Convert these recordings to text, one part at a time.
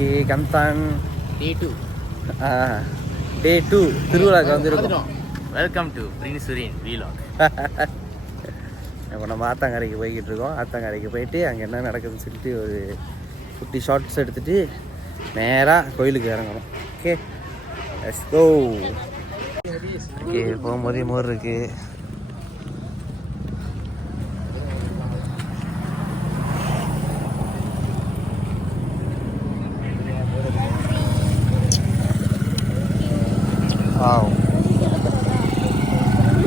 இன்னைக்கு கந்தான் டே 2 திருவிழாக்கு வந்துருக்கோம். வெல்கம் டு பிரின்சுரின் வீலாக். இப்போ நம்ம ஆத்தாங்கரைக்கு போய்கிட்டு இருக்கோம். ஆத்தாங்கரைக்கு போயிட்டு அங்கே என்ன நடக்குதுன்னு சொல்லிட்டு ஒரு குட்டி ஷார்ட்ஸ் எடுத்துகிட்டு நேராக கோயிலுக்கு இறங்கணும். Okay let's go. ஓகே போகும்போதே மோர் இருக்குது.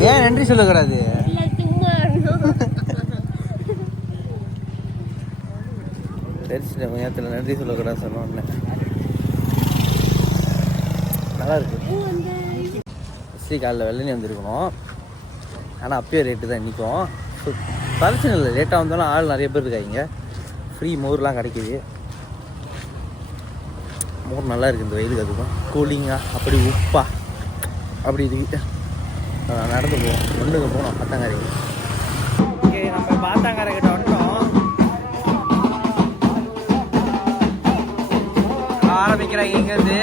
ஏன் நன்றி சொல்லக்கூடாது? தெரிஞ்சிட்ட நேரத்தில் நன்றி சொல்லக்கூடாது சொன்னோன்னே. நல்லா இருக்கு. காலையில் வெள்ளனி வந்துருக்கணும், ஆனால் அப்பயே ரேட்டு தான் நிற்கும். பிரச்சனை இல்லை, லேட்டாக வந்தாலும் ஆள் நிறைய பேர் இருக்காங்க. ஃப்ரீ மோர்லாம் கிடைக்கிது. மோர் நல்லா இருக்குது இந்த வெயிலுக்கு. அதுக்கும் கூலிங்காக அப்படி உப்பா அப்படி இருக்கு. நடந்து போவோம், ஒன்றுக்கு போனோம் ஆத்தாங்கரை. ஓகே நம்ம ஆத்தாங்கரை கிட்ட வந்துட்டோம். ஆரம்பிக்கிறாங்க இங்கேருந்து.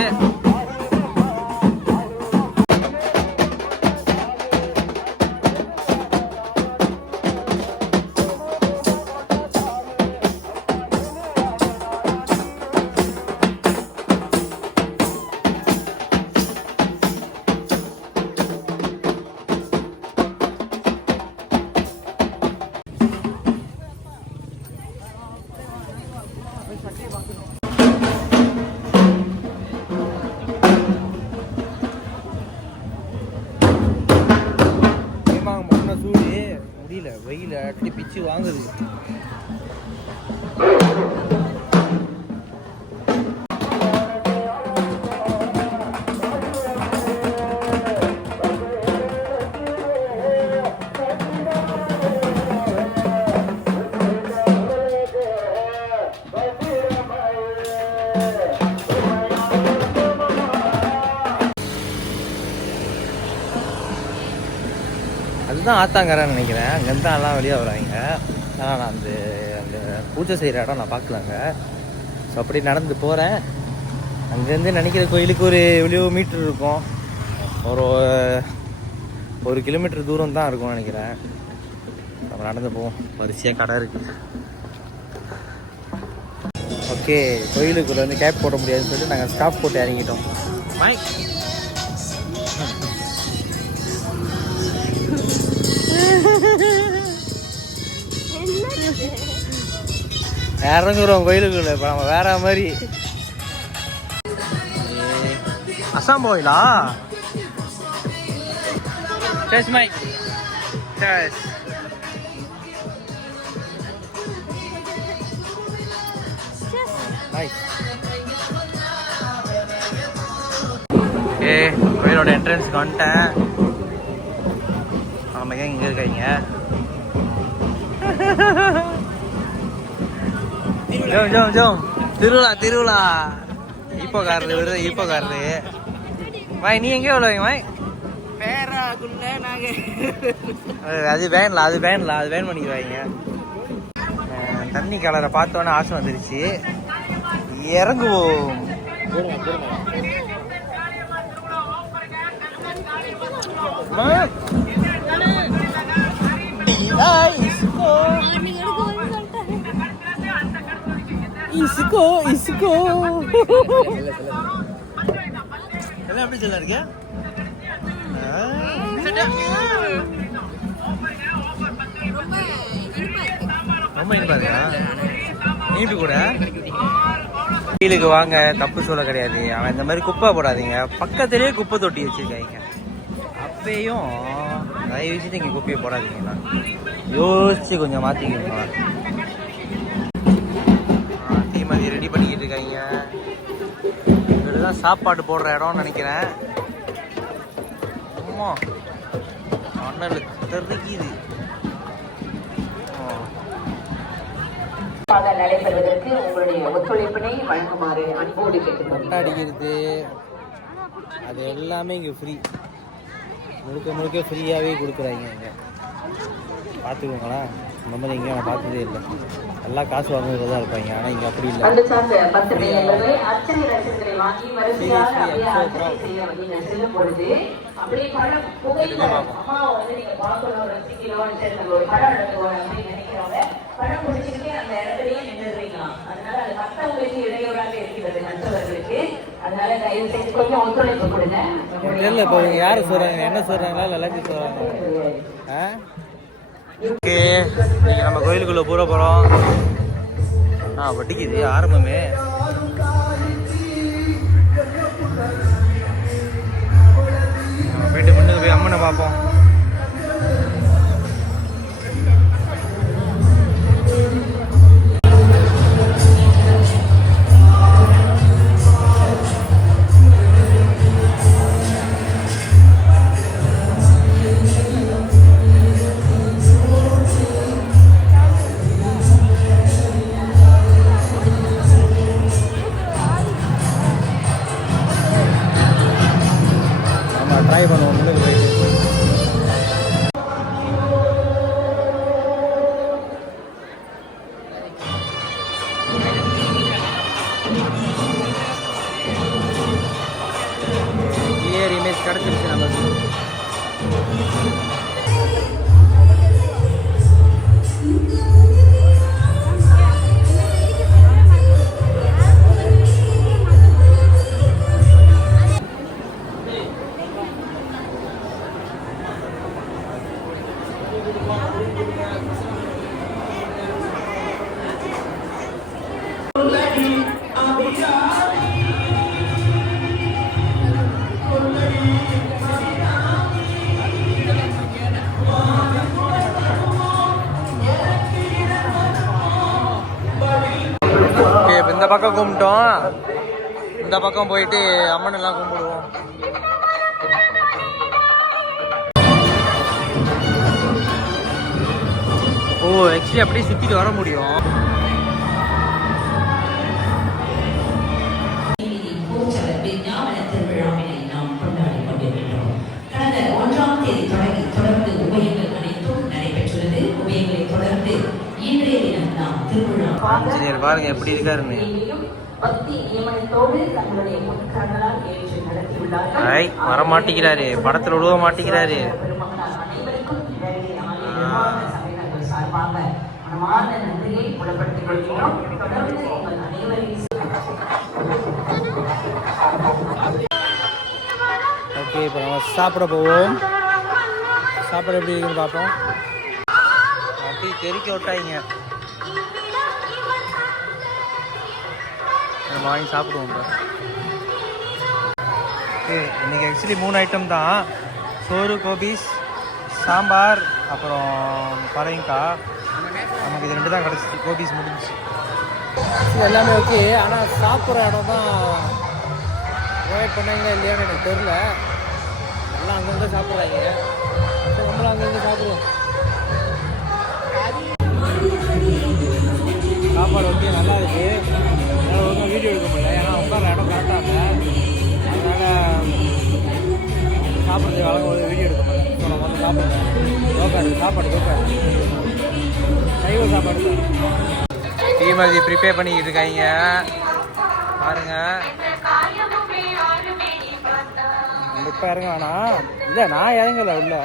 முடியல, வெயில் அடி பிச்சு வாங்குது. அதுதான் ஆத்தாங்கரைன்னு நினைக்கிறேன். அங்கேருந்து தான் எல்லாம் வெளியே வராங்க. ஆனால் நான் அந்த பூஜை செய்கிற இடம் நான் பார்க்கலாங்க. ஸோ அப்படி நடந்து போகிறேன். அங்கேருந்து நினைக்கிற கோயிலுக்கு ஒரு எவ்வளோ மீட்ரு இருக்கும், ஒரு கிலோமீட்டர் தூரம் தான் இருக்கும்னு நினைக்கிறேன். நம்ம நடந்து போவோம். வரிசையாக கடை இருக்குது. ஓகே கோயிலுக்குள்ளே வந்து கேப் போட முடியாதுன்னு சொல்லிட்டு நாங்கள் ஸ்டாப் போட்டு இறங்கிட்டோம். இறங்குறோம் கோயிலுக்குள்ள. இப்போ நம்ம வேற மாதிரி அசாம் கோயிலா? Cheers, Mike. Cheers. Nice. Okay, கோயிலோட என்ட்ரன்ஸ்க்கு வந்துட்டேன். நம்ம ஏன் இங்கே இருக்காங்க? ஜோம் திருவிழா ஈப்போக்காரரு வருது. ஈப்போக்காரரு வாய், நீ எங்கே விழுவீங்க வாய்? அது வேன் பண்ணிக்குவாங்க. தண்ணி கலரை பார்த்தோன்னே ஆசை வந்துருச்சு. இறங்குவோம். இசுக்கோ எல்லாம் எப்படி சொல்ல இருக்க? ரொம்ப இனிப்பாருக்கா? இனிப்பு கூட கோயிலுக்கு வாங்க, தப்பு சொல்ல கிடையாது. அவன் இந்த மாதிரி குப்பை போடாதீங்க. பக்கத்துலேயே குப்பை தொட்டி வச்சிருக்காங்க. அப்பயும் தயவு வச்சுட்டு இங்கே குப்பையை போடாதீங்களா, யோசிச்சு கொஞ்சம் மாற்றிக்கணுங்களா. தீமதி ரெடி பண்ணிக்கிட்டு இருக்காங்க. இதுதான் சாப்பாடு போடுற இடம்னு நினைக்கிறேன். அம்மா அண்ணல் தெரிக்குது. நடைபெறுவதற்கு உங்களுடைய ஒத்துழைப்பினை வழங்குமாறு அன்போடு கேட்டுக்கொள்கிறேன். அடிக்கிறது அது எல்லாமே இங்கே ஃப்ரீ, முழுக்க ஃப்ரீயாகவே கொடுக்குறாங்க. இங்கே பார்த்துக்கோங்களா. அந்த மாதிரி எங்கேயும் நான் பார்த்ததே இல்லை. எல்லாம் காசு வாங்குறது தான் இருப்பாங்க. ஆனால் இங்கே அப்படி இல்லை. அந்த சார்ந்த பத்திரை அல்லது அர்ச்சனை ரசங்களை வாங்கி வரிசையாக அப்படியே அர்ச்சனை செய்ய நீங்கள் செல்லும் பொழுது அப்படியே படம் புகைப்படம் அம்மா வந்து நீங்க பார்க்கணும் ரசிக்கணும் சரி நம்ம ஒரு படம் நடத்துவோம் அப்படின்னு நினைக்கிறவங்க படம் பிடிச்சிக்கிட்டே அந்த இடத்துலயே நின்றுறீங்களாம். அதனால அது மற்றவங்களுக்கு இடையூறாக இருக்கிறது மற்றவர்களுக்கு. அதனால தயவு செய்து கொஞ்சம் ஒத்துழைப்பு கொடுங்க. தெரியல இப்போ இவங்க யார் சொல்கிறாங்க, என்ன சொல்கிறாங்களா இல்லை எல்லாத்தையும் சொல்கிறாங்க. ஓகே, நீங்கள் நம்ம கோயிலுக்குள்ளே பூரா போகிறோம். வட்டிக்குது ஆரம்பமே. போயிட்டு முன்னுக்கு போய் அம்மனை பார்ப்போம். ட்ரை பண்ணுவோம் முன்னுக்கு போயிட்டு. கிளியர் இமேஜ் கிடச்சிருச்சு நமக்கு. இந்த பக்கம் கும்பிட்டோம், இந்த பக்கம் போயிட்டு அம்மன் எல்லாம் கும்பிடுவோம். ஓ ஆக்சுவலி அப்படியே சுற்றிட்டு வர முடியும். இன்ஜினியர் பாருங்க எப்படி இருக்காருன்னு. வர மாட்டேங்கிறாரு, படத்துல விழுவ மாட்டேங்கிறாரு. ஓகே, இப்போ நம்ம சாப்பிட போவோம். சாப்பிட எப்படி இருக்குன்னு பார்ப்போம். அப்படி தெறிக்க விட்டாங்க. நம்ம வாங்கி சாப்பிடுவோம். இன்றைக்கி ஆக்சுவலி 3 ஐட்டம் தான். சோறு, கோபீஸ், சாம்பார், அப்புறம் பறையங்காய். நமக்கு இது 2 தான் கிடச்சிச்சு. கோபீஸ் முடிஞ்சிச்சு. எல்லாமே ஓகே. ஆனால் சாப்பிட்ற இடம் தான் ப்ரொவைட் பண்ணாங்களா இல்லையான்னு எனக்கு தெரில. எல்லாம் அங்கங்கே சாப்பிட்றாங்க. நம்மளும் அங்கங்கே சாப்பிடுவோம். சாப்பாடு ஓகே, நல்லா இருக்குது. அதனால் ஒன்றும் வீடியோ எடுக்க முடியல, ஏன்னா உட்கார இடம் கரெக்டாக இல்லை. அதனால் சாப்பிட்றது வழங்கும்போது வீடியோ எடுக்க முடியல. ஸோ நம்ம வந்து சாப்பிட்றேன். சாப்பாடு சைவ சாப்பாடு தான். டீ மாதிரி ப்ரிப்பேர் பண்ணிக்கிட்டு இருக்காங்க பாருங்கள். இப்போ இறங்க வேணாம். இல்லை, நான் இறங்கலை உள்ள.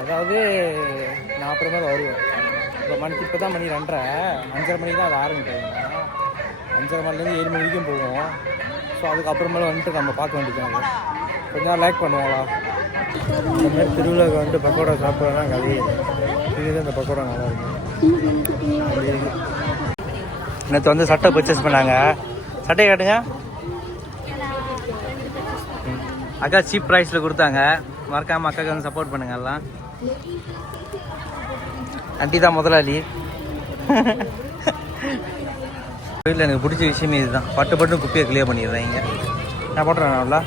அதாவது நான் அப்புறமேல வருவேன். இப்போ தான் மணி 2:30, 5:30 மணிக்கு தான் அது ஆரம்பிப்பாங்க. 5:30 மணிலேருந்து 7 மணி வரைக்கும் போவோம். ஸோ அதுக்கப்புறமேல வந்துட்டு நம்ம பார்க்க வேண்டியது. கொஞ்ச நேரம் லைக் பண்ணுவாங்களா. இந்த மாதிரி திருவிழாவுக்கு வந்துட்டு பக்கோடா சாப்பிட்றதுனா கதையே. இதுதான் இந்த பக்கோடா நல்லா இருக்கு. நேற்று வந்து சட்டை பர்ச்சேஸ் பண்ணாங்க. சட்டையை காட்டுங்க. அக்கா சீப் ப்ரைஸில் கொடுத்தாங்க. மறக்காமல் அக்காவுக்கு வந்து சப்போர்ட் பண்ணுங்க எல்லாம். ஆண்டி தான் முதலாளி. கோயிலில் எனக்கு பிடிச்ச விஷயமே இதுதான். பட்டு குப்பையை கிளியர் பண்ணிடுறாங்க. நான் போட்டுறேன். நல்லா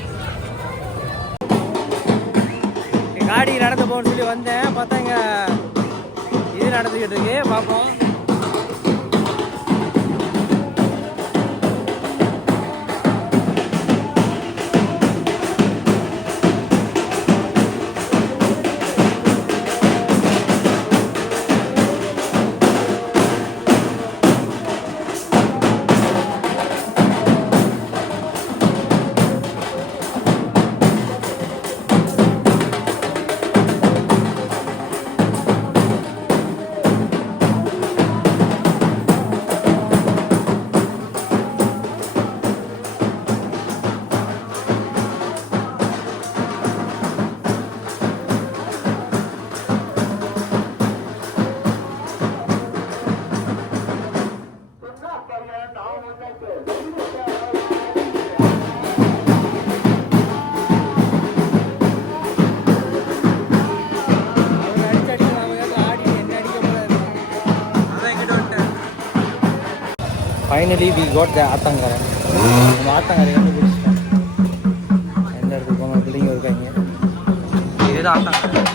காடி நடந்து போகணும்னு சொல்லி வந்தேன். பார்த்தாங்க இது நடந்துக்கிட்டு இருக்கு. பார்ப்போம். ஃபைனலி வி காட் த ஆத்தங்கரை. நம்ம ஆத்தங்கரை வந்து பிடிச்சிட்டோம். எந்த இடத்துக்கு போகணும் பிள்ளைங்க இருக்காங்க. இதுதான் ஆத்தங்கரை.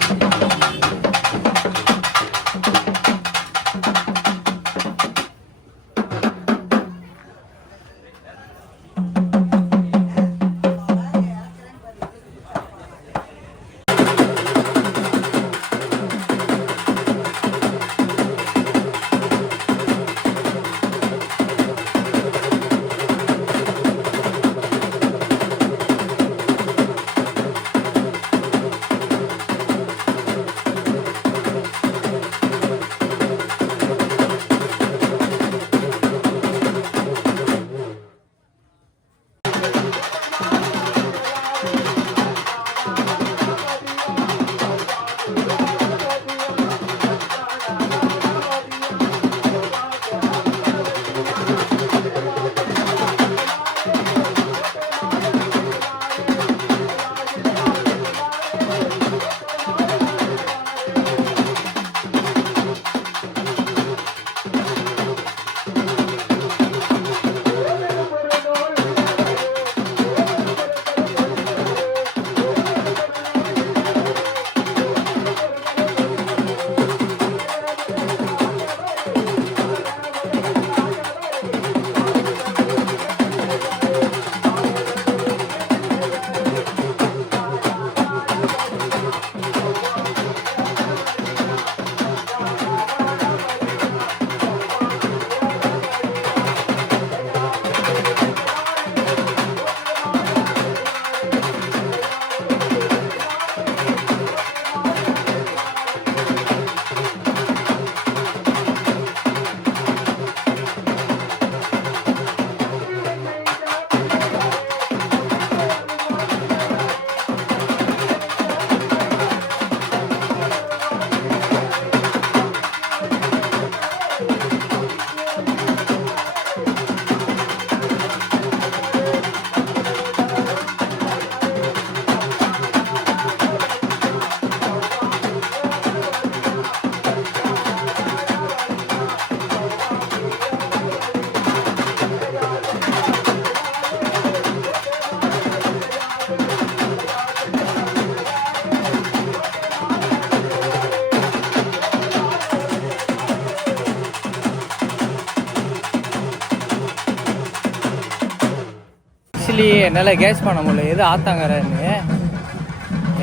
ஆக்சுவலி என்னால் கேஸ் பண்ண முடியல எது ஆத்தாங்கறன்னு.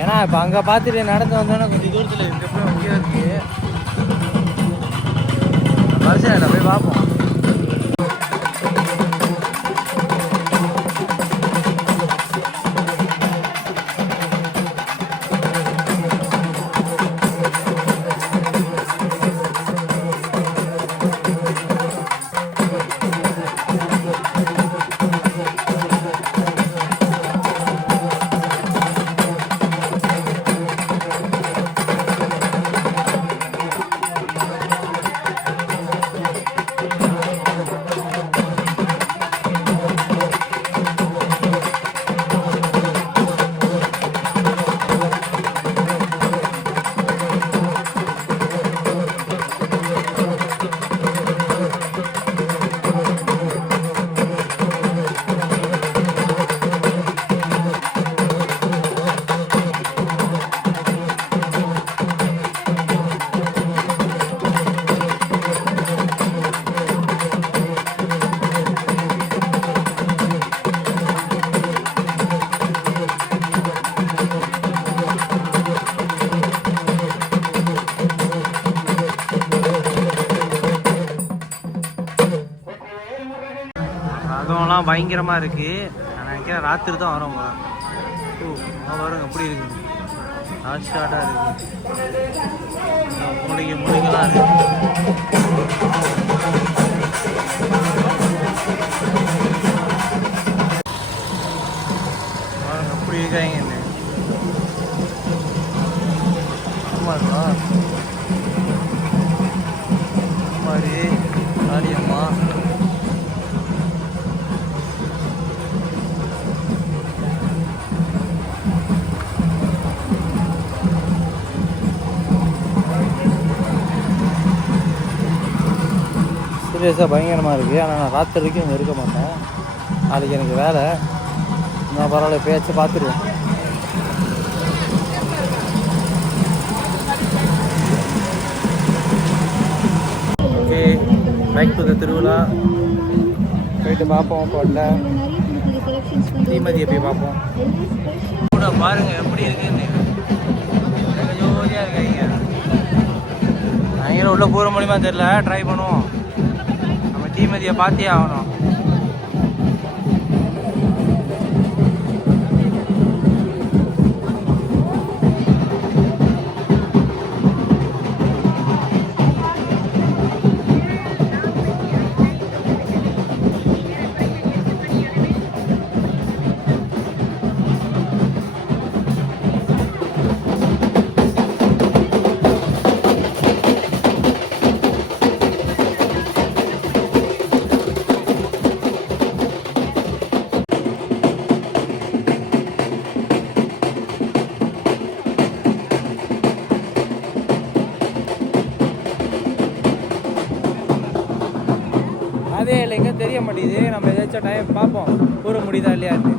ஏன்னா இப்போ அங்கே பார்த்துட்டு நடந்து வந்தோன்னா கொஞ்சம் தூரத்தில் இருக்கு, போய் அங்கேயே இருக்கு. வரிசையில் போய் பார்ப்போம். ரகம்லாம் பயங்கரமாக இருக்குது. நான் நினைக்கிறேன் ராத்திரி தான் வரோம். பாருங்க எப்படி இருக்குது, ஷார்ட்டாக இருக்குது. மூலிகைலாம் இருக்குது. பாருங்க எப்படி இருக்காங்க. ஆமாங்களா மாதிரி காளியம்மா சீரியஸாக பயங்கரமாக இருக்குது. ஆனால் நான் ராத்திரி வரைக்கும் இங்கே இருக்க மாட்டேன். நாளைக்கு எனக்கு வேலை. நான் பரவாயில்ல பேச்சு பார்த்துருவேன். ஓகே, பேக் டு த திருவிழா போயிட்டு பார்ப்போம். போடல ஸ்ரீமதியை போய் பார்ப்போம். கூட பாருங்க எப்படி இருக்குன்னு. ஜோதியாக இருக்காங்க. பயங்கர உள்ளே போகிற மூலியமா தெரியல. ட்ரை பண்ணுவோம். நம்ம ஸ்ரீமதியை பார்த்தே ஆகணும். அதே இல்லைங்க தெரிய மாட்டேங்குது. நம்ம ஏதாச்சும் டைம் பார்ப்போம் கூற முடியுதா இல்லையான்னு.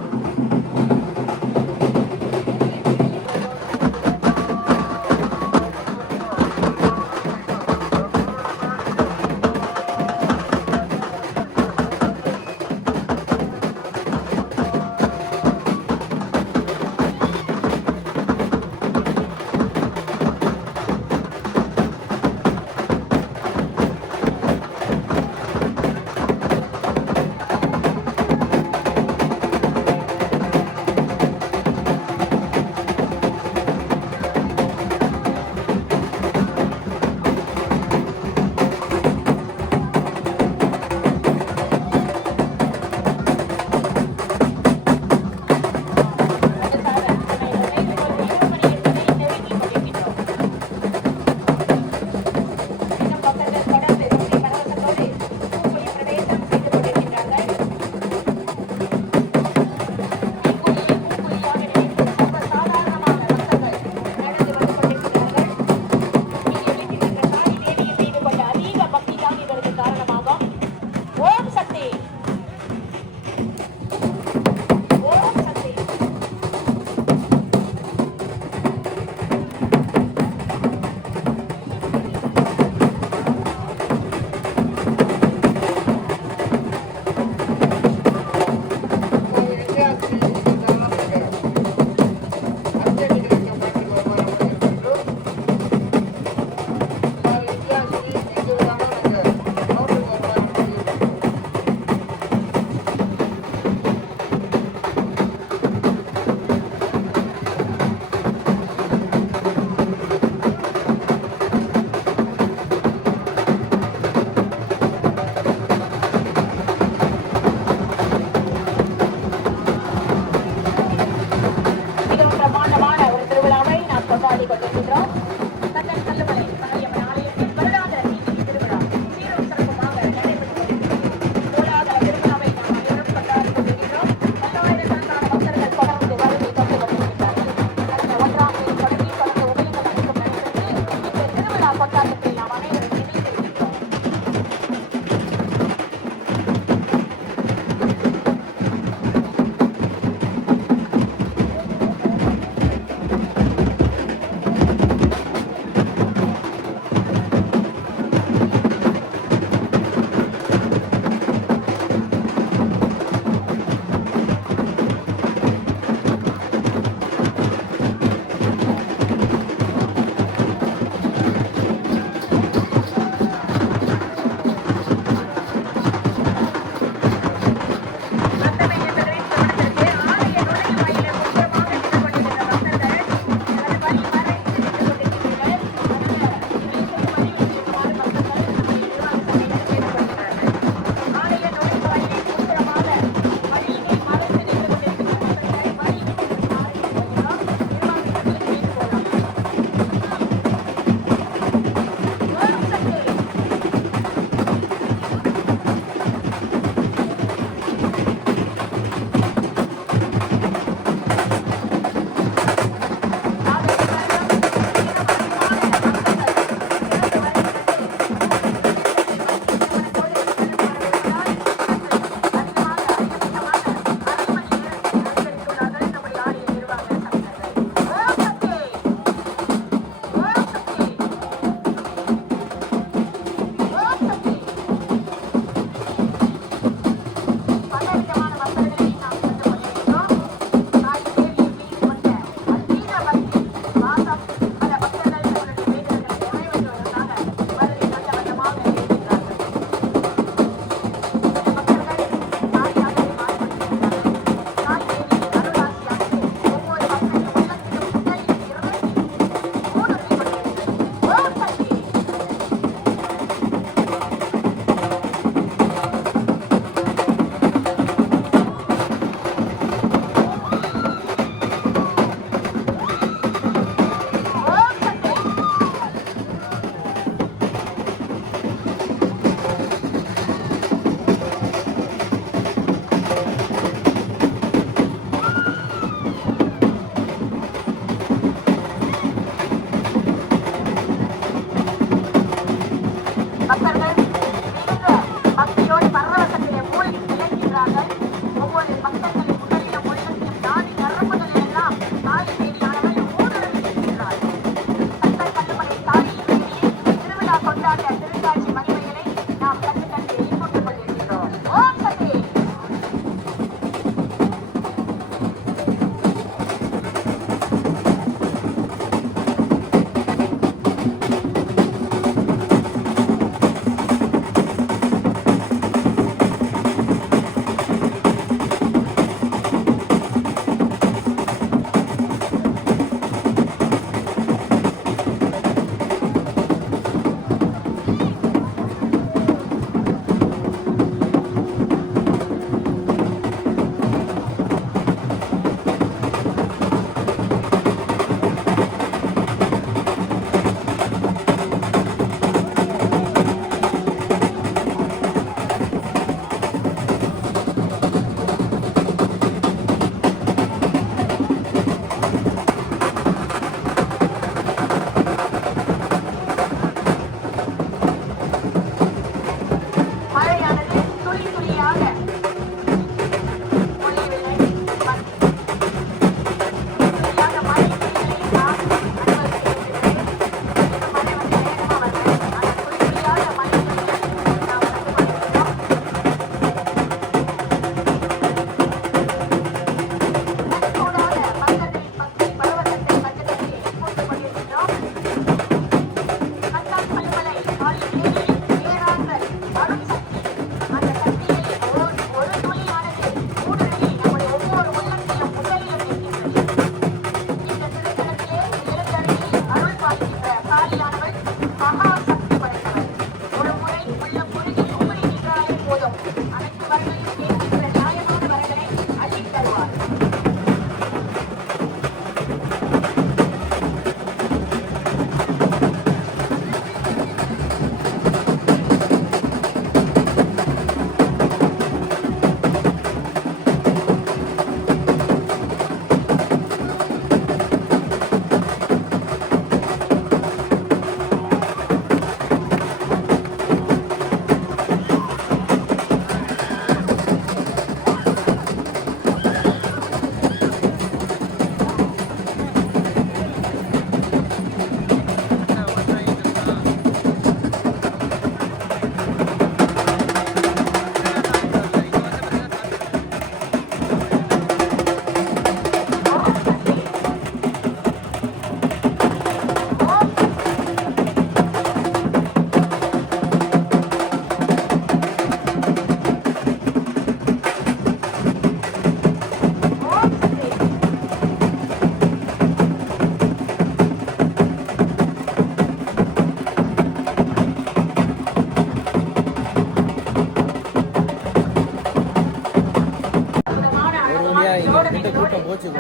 கொண்டாட்ட திருக்காட்சி மகிமைகளை நாம் கண்டு கண்டு வெளிக்கொண்டு கொண்டிருக்கிறோம். ஓம் சக்தி. மழையானது துளி துளியாக பொழியவில்லை. துளியாக மழை துளிகளை நாம் அனுபவித்திருக்கிறோம். மழை வந்து வேகமா வருது. அந்த துளி துளியாக மழை துளிகளை நாம் கண்டுகொண்டிருக்கிறோம். நடுக்கூடாத பக்கத்தில் பக்தி பருவத்தை கண்டுகட்டி போட்டுக் கொண்டிருக்கிறோம். கண்ணாம் கல்மலை ஆடிய தேனில் ஏறாத அருள் சக்தி. அந்த சக்தியை ஒரு துளியானது ஊடுருவி நம்முடைய ஒவ்வொரு உள்ளத்திலும் உடலிலும் இருக்கின்றது. இந்த திருத்தலத்திலே எழுந்தருளி அருள் பாலிக்கின்ற காளியானவள் மகா சக்தி படைத்தவள். ஒரு முறை உள்ளம் குறுகி கும்பிடி நின்றாலே போதும், அனைத்து வரங்களையும் கேட்கின்ற நியாயமான வரங்களை அள்ளித் தருவார்.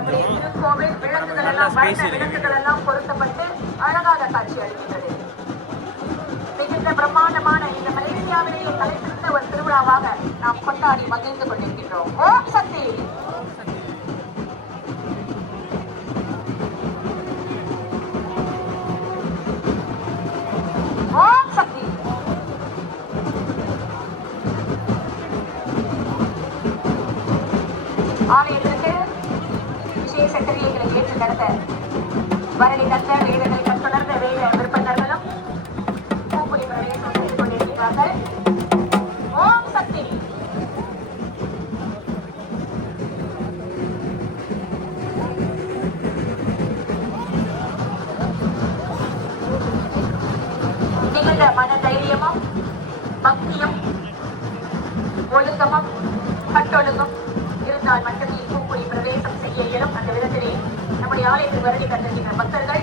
திருக்கோவில் விளக்குகள் எல்லாம் வண்ண விளக்குகள் எல்லாம் பொருத்தப்பட்டு அழகாக காட்சி அளிக்கின்றது. மிகுந்த பிரம்மாண்டமான இந்த மலேசியாவிலேயே தலைசிறந்த ஒரு திருவிழாவாக நாம் கொண்டாடி மகிழ்ந்து கொண்டிருக்கின்றோம். ஓம் சக்தி. ஓம் சக்தி. ஆலயத்திற்கு விசேஷ கிரியைகளை ஏற்று நடத்த பரணி தந்த வேதங்களை கற்றுணர்ந்த வேத விருப்பங்களும் பூப்புலி பிரவேசம் செய்து கொண்டிருக்கிறார்கள். ஓம் சக்தி. மிகுந்த மன தைரியமும் பக்தியும் ஒழுக்கமும் கட்டொழுங்கும் இருந்தால் மட்டுமே பூப்புலி பிரவேசம் செய்ய இயலும். அந்த விதத்திலே நம்முடைய ஆலயத்தில் வருகை தந்திருக்கின்ற பக்தர்கள்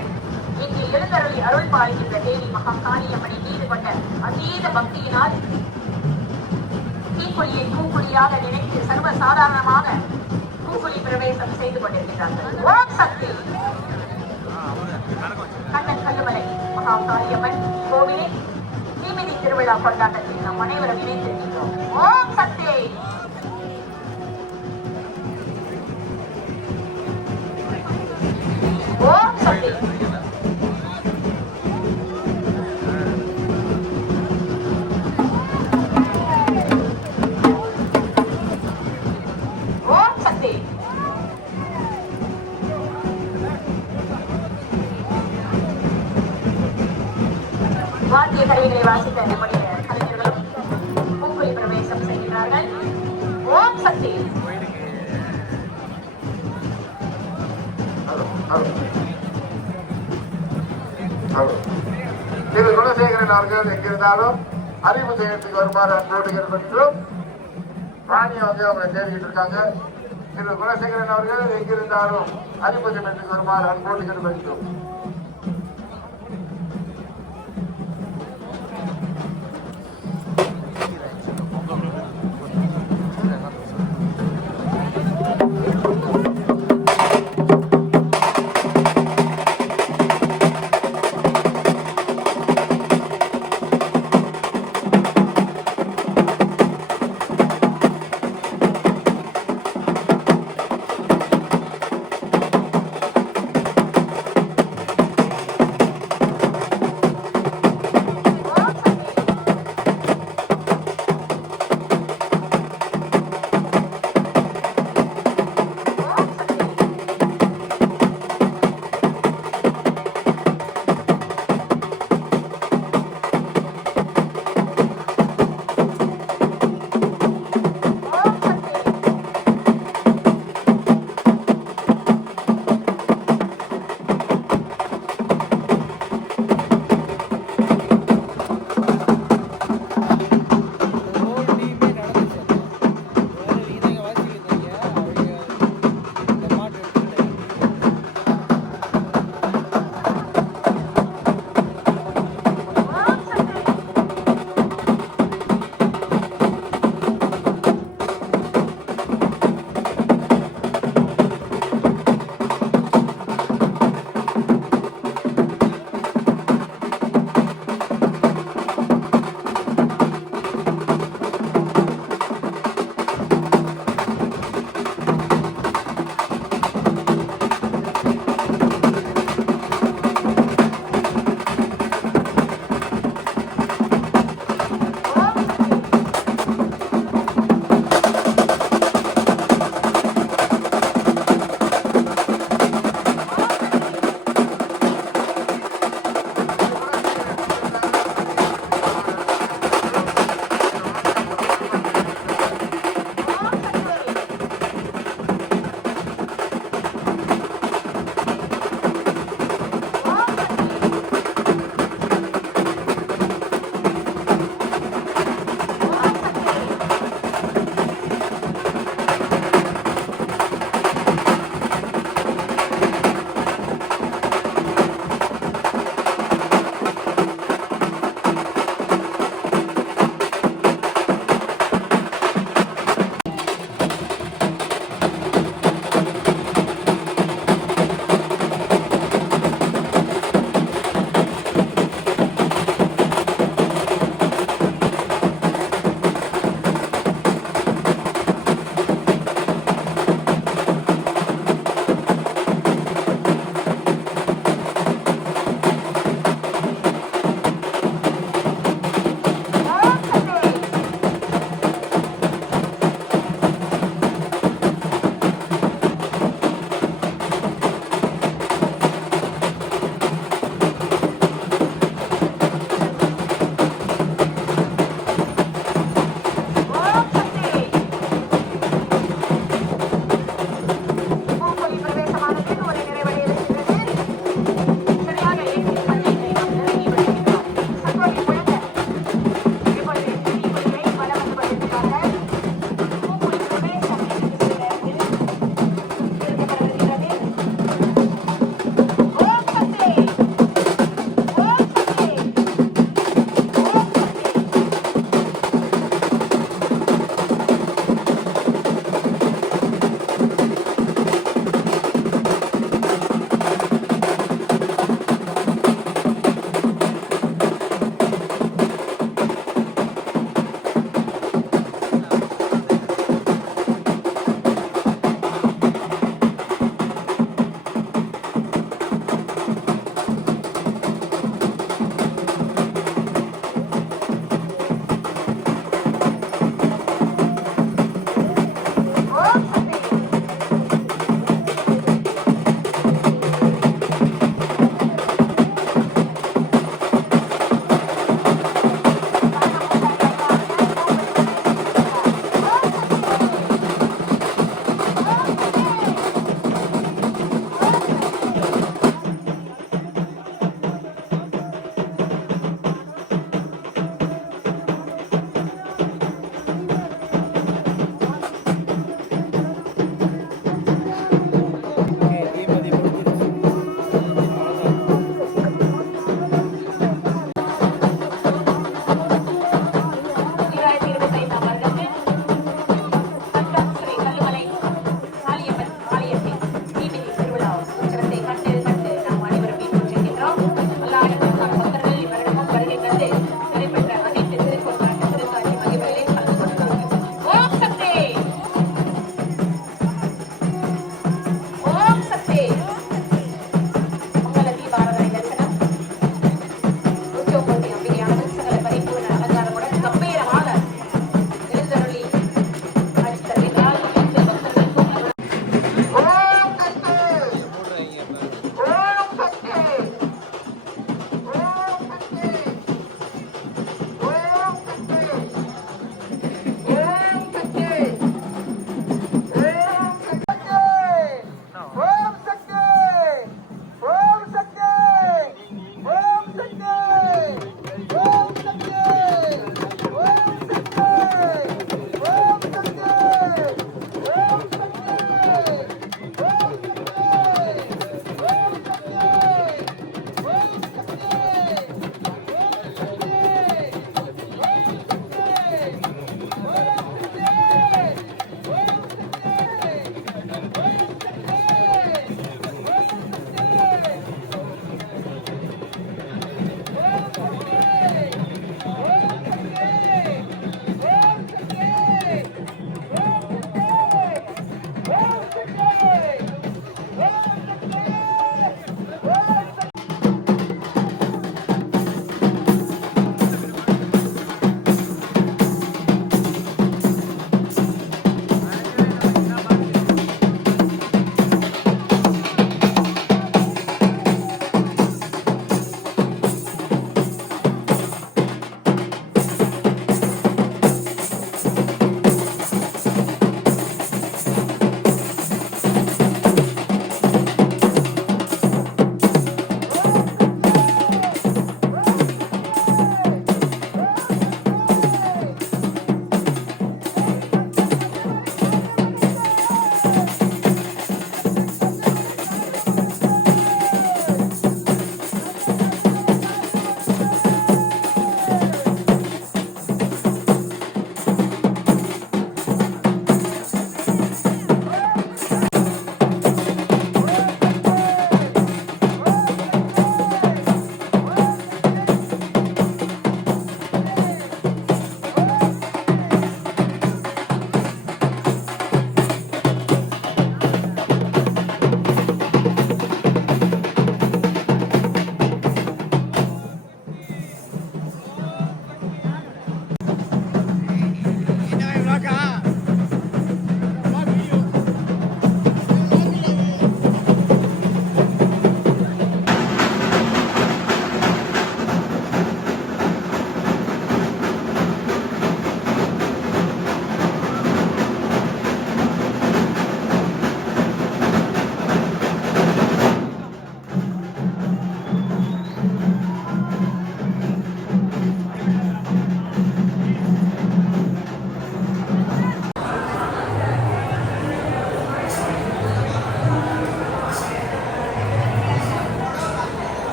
இங்கு எழுந்தருளி அருள் பாலிக்கின்ற தேவி மகா காளியம்மனை மீது கொண்ட அதீத பக்தியினால் தீக்குழியை பூக்குழியாக நினைத்து சர்வ சாதாரணமாக பூக்குழி பிரவேசம் செய்து கொண்டிருக்கிறார்கள். ஓம் சக்தி. கண்ணன் கல்லுமலை மகா காளியம்மன் கோவிலை தீமிதி திருவிழா கொண்டாட்டத்தில் நாம் அனைவரும் இணைந்திருக்கின்றோம். ஓம் சக்தி. ஓம் சக்தி. ஓம் சக்தி. வாத்திய கருவிகளை வாசி வாசித்த நம்முடைய கலைஞர்களும் பூக்குழி பிரவேசம் செய்கிறார்கள். ஓம் சக்தி. திரு குணசேகரன் அவர்கள் எங்கிருந்தாலும் அறிவு செய்யறதுக்கு வருமாறு அன்போடு கேட்டுக்கொள்கிறோம். ராணி வந்து அவங்க தேடிக்கிட்டு இருக்காங்க. திரு குணசேகரன் அவர்கள் எங்கிருந்தாலும் அறிவு செய்யறதுக்கு வருமாறு அன்போடு கேட்டுக்கொள்கிறோம்.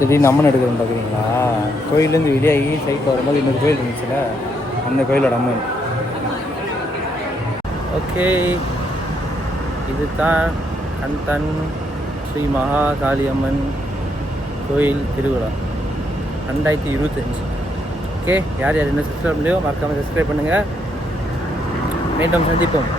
திடீர்னு அம்மன் எடுக்கிறேன்னு பார்க்குறீங்களா? கோயிலேருந்து வெளியாகி சைட்டில் வரும்போது இன்னொரு கோயில் இருந்துச்சுல, அந்த கோயிலோட அம்மன். ஓகே, இது தான் கந்தன் ஸ்ரீ மகா காளியம்மன் கோயில் திருவிழா 2025. ஓகே, யார் யார் என்ன சப்ஸ்கிரைப் பண்ணலையோ மறக்காமல் சப்ஸ்கிரைப் பண்ணுங்கள். மீண்டும் சந்திப்போம்.